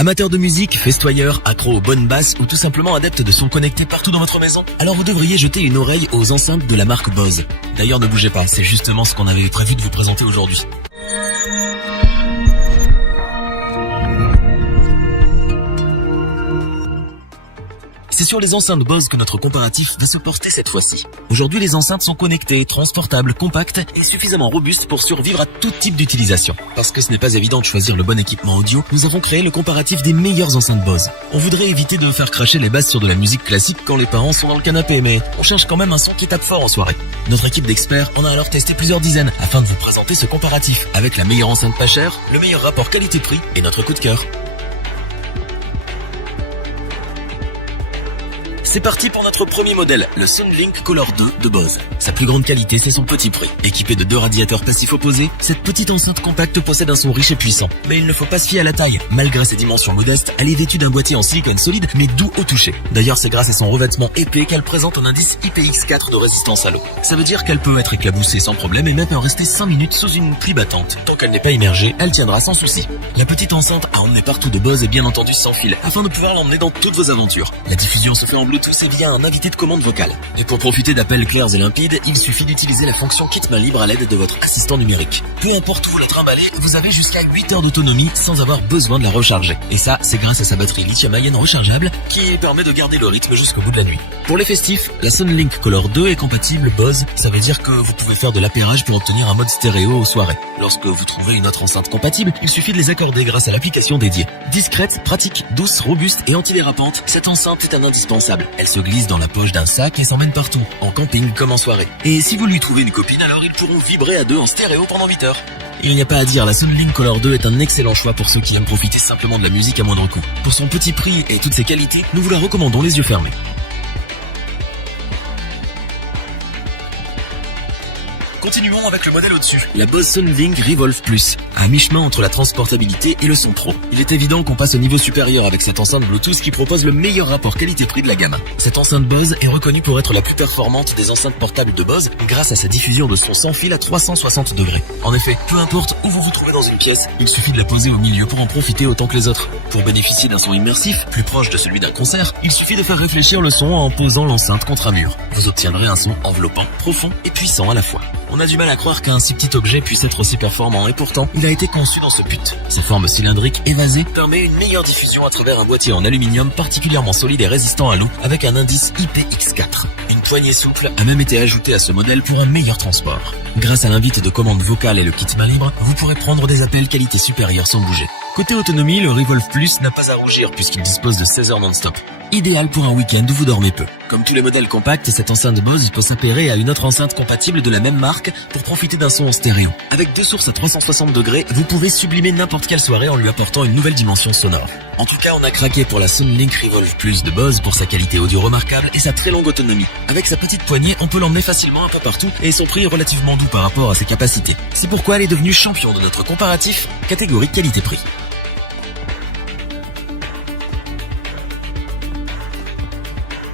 Amateur de musique, festoyeur, accro aux bonnes basses ou tout simplement adepte de son connecté partout dans votre maison? Alors vous devriez jeter une oreille aux enceintes de la marque Bose. D'ailleurs ne bougez pas, c'est justement ce qu'on avait prévu de vous présenter aujourd'hui. C'est sur les enceintes Bose que notre comparatif va se porter cette fois-ci. Aujourd'hui, les enceintes sont connectées, transportables, compactes et suffisamment robustes pour survivre à tout type d'utilisation. Parce que ce n'est pas évident de choisir le bon équipement audio, nous avons créé le comparatif des meilleures enceintes Bose. On voudrait éviter de faire cracher les basses sur de la musique classique quand les parents sont dans le canapé, mais on cherche quand même un son qui tape fort en soirée. Notre équipe d'experts en a alors testé plusieurs dizaines afin de vous présenter ce comparatif avec la meilleure enceinte pas chère, le meilleur rapport qualité-prix et notre coup de cœur. C'est parti pour notre premier modèle, le Soundlink Color 2 de Bose. Sa plus grande qualité, c'est son petit prix. Équipé de 2 radiateurs passifs opposés, cette petite enceinte compacte possède un son riche et puissant. Mais il ne faut pas se fier à la taille. Malgré ses dimensions modestes, elle est vêtue d'un boîtier en silicone solide, mais doux au toucher. D'ailleurs, c'est grâce à son revêtement épais qu'elle présente un indice IPX4 de résistance à l'eau. Ça veut dire qu'elle peut être éclaboussée sans problème et même rester 5 minutes sous une pluie battante. Tant qu'elle n'est pas immergée, elle tiendra sans souci. La petite enceinte à emmener partout de Bose est bien entendu sans fil, afin de pouvoir l'emmener dans toutes vos aventures. La diffusion se fait en Bluetooth et via un invité de commande vocale. Et pour profiter d'appels clairs et limpides, il suffit d'utiliser la fonction kit main libre à l'aide de votre assistant numérique. Peu importe où vous la trimballez, vous avez jusqu'à 8 heures d'autonomie sans avoir besoin de la recharger. Et ça, c'est grâce à sa batterie lithium-ion rechargeable qui permet de garder le rythme jusqu'au bout de la nuit. Pour les festifs, la Soundlink Color 2 est compatible Bose. Ça veut dire que vous pouvez faire de l'appairage pour obtenir un mode stéréo aux soirées. Lorsque vous trouvez une autre enceinte compatible, il suffit de les accorder grâce à l'application dédiée. Discrète, pratique, douce, robuste et antidérapante, cette enceinte est un indispensable. Elle se glisse dans la poche d'un sac et s'emmène partout, en camping comme en soirée. Et si vous lui trouvez une copine, alors ils pourront vibrer à 2 en stéréo pendant 8 heures. Il n'y a pas à dire, la Soundlink Color 2 est un excellent choix pour ceux qui aiment profiter simplement de la musique à moindre coût. Pour son petit prix et toutes ses qualités, nous vous la recommandons les yeux fermés. Continuons avec le modèle au-dessus, la Bose Soundlink Revolve Plus, à mi-chemin entre la transportabilité et le son pro. Il est évident qu'on passe au niveau supérieur avec cette enceinte Bluetooth qui propose le meilleur rapport qualité-prix de la gamme. Cette enceinte Bose est reconnue pour être la plus performante des enceintes portables de Bose grâce à sa diffusion de son sans fil à 360 degrés. En effet, peu importe où vous vous trouvez dans une pièce, il suffit de la poser au milieu pour en profiter autant que les autres. Pour bénéficier d'un son immersif, plus proche de celui d'un concert, il suffit de faire réfléchir le son en posant l'enceinte contre un mur. Vous obtiendrez un son enveloppant, profond et puissant à la fois. On a du mal à croire qu'un si petit objet puisse être aussi performant et pourtant, il a été conçu dans ce but. Sa forme cylindrique évasée permet une meilleure diffusion à travers un boîtier en aluminium particulièrement solide et résistant à l'eau avec un indice IPX4. Une poignée souple a même été ajoutée à ce modèle pour un meilleur transport. Grâce à l'invite de commande vocale et le kit main libre, vous pourrez prendre des appels qualité supérieure sans bouger. Côté autonomie, le Revolve Plus n'a pas à rougir puisqu'il dispose de 16 heures non-stop. Idéal pour un week-end où vous dormez peu. Comme tous les modèles compacts, cette enceinte Bose peut s'appairer à une autre enceinte compatible de la même marque pour profiter d'un son en stéréo. Avec 2 sources à 360 degrés, vous pouvez sublimer n'importe quelle soirée en lui apportant une nouvelle dimension sonore. En tout cas, on a craqué pour la Soundlink Revolve Plus de Bose pour sa qualité audio remarquable et sa très longue autonomie. Avec sa petite poignée, on peut l'emmener facilement un peu partout et son prix est relativement doux par rapport à ses capacités. C'est pourquoi elle est devenue champion de notre comparatif catégorie qualité-prix.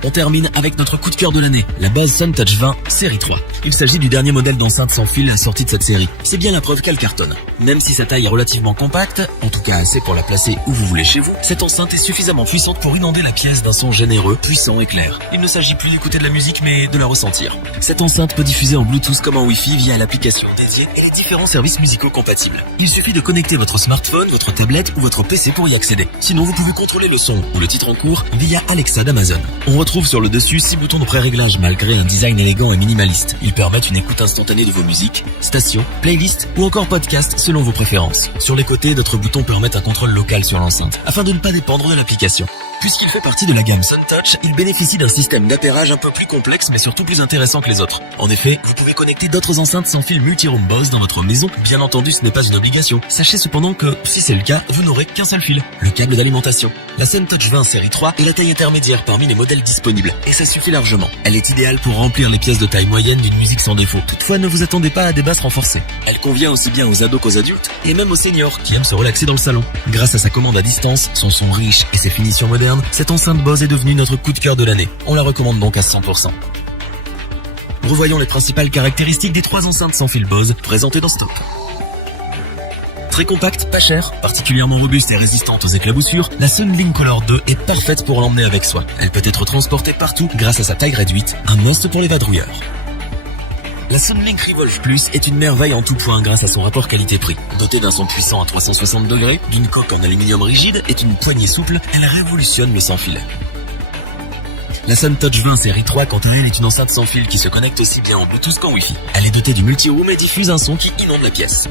On termine avec notre coup de cœur de l'année, la Bose Soundtouch 20 série 3. Il s'agit du dernier modèle d'enceinte sans fil sorti de cette série. C'est bien la preuve qu'elle cartonne. Même si sa taille est relativement compacte, en tout cas assez pour la placer où vous voulez chez vous, cette enceinte est suffisamment puissante pour inonder la pièce d'un son généreux, puissant et clair. Il ne s'agit plus d'écouter de la musique mais de la ressentir. Cette enceinte peut diffuser en Bluetooth comme en Wi-Fi via l'application dédiée et les différents services musicaux compatibles. Il suffit de connecter votre smartphone, votre tablette ou votre PC pour y accéder. Sinon vous pouvez contrôler le son ou le titre en cours via Alexa d'Amazon. On retrouve sur le dessus 6 boutons de pré-réglage malgré un design élégant et minimaliste. Ils permettent une écoute instantanée de vos musiques, stations, playlists ou encore podcasts selon vos préférences. Sur les côtés, d'autres boutons permettent un contrôle local sur l'enceinte afin de ne pas dépendre de l'application. Puisqu'il fait partie de la gamme Soundtouch, il bénéficie d'un système d'appairage un peu plus complexe mais surtout plus intéressant que les autres. En effet, vous pouvez connecter d'autres enceintes sans fil multi-room Bose dans votre maison. Bien entendu, ce n'est pas une obligation. Sachez cependant que, si c'est le cas, vous n'aurez qu'un seul fil, le câble d'alimentation. La Soundtouch 20 série 3 est la taille intermédiaire parmi les modèles disponibles et ça suffit largement. Elle est idéale pour remplir les pièces de taille moyenne d'une musique sans défaut. Toutefois, ne vous attendez pas à des basses renforcées. Elle convient aussi bien aux ados qu'aux adultes et même aux seniors qui aiment se relaxer dans le salon. Grâce à sa commande à distance, son son riche et ses finitions modernes, cette enceinte Bose est devenue notre coup de cœur de l'année. On la recommande donc à 100%. Revoyons les principales caractéristiques des 3 enceintes sans fil Bose présentées dans Stop. Très compacte, pas chère, particulièrement robuste et résistante aux éclaboussures, la Sunlink Color 2 est parfaite pour l'emmener avec soi. Elle peut être transportée partout grâce à sa taille réduite, un must pour les vadrouilleurs. La Sunlink Revolve Plus est une merveille en tout point grâce à son rapport qualité-prix. Dotée d'un son puissant à 360 degrés, d'une coque en aluminium rigide et d'une poignée souple, elle révolutionne le sans-fil. La SunTouch 20 série 3, quant à elle, est une enceinte sans fil qui se connecte aussi bien en Bluetooth qu'en Wi-Fi. Elle est dotée du multi-room et diffuse un son qui inonde la pièce.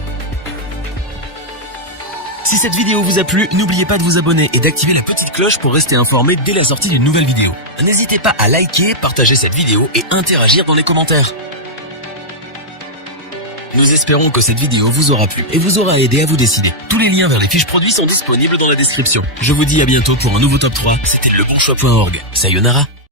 Si cette vidéo vous a plu, n'oubliez pas de vous abonner et d'activer la petite cloche pour rester informé dès la sortie d'une nouvelle vidéo. N'hésitez pas à liker, partager cette vidéo et interagir dans les commentaires. Nous espérons que cette vidéo vous aura plu et vous aura aidé à vous décider. Tous les liens vers les fiches produits sont disponibles dans la description. Je vous dis à bientôt pour un nouveau top 3. C'était lebonchoix.org. Sayonara.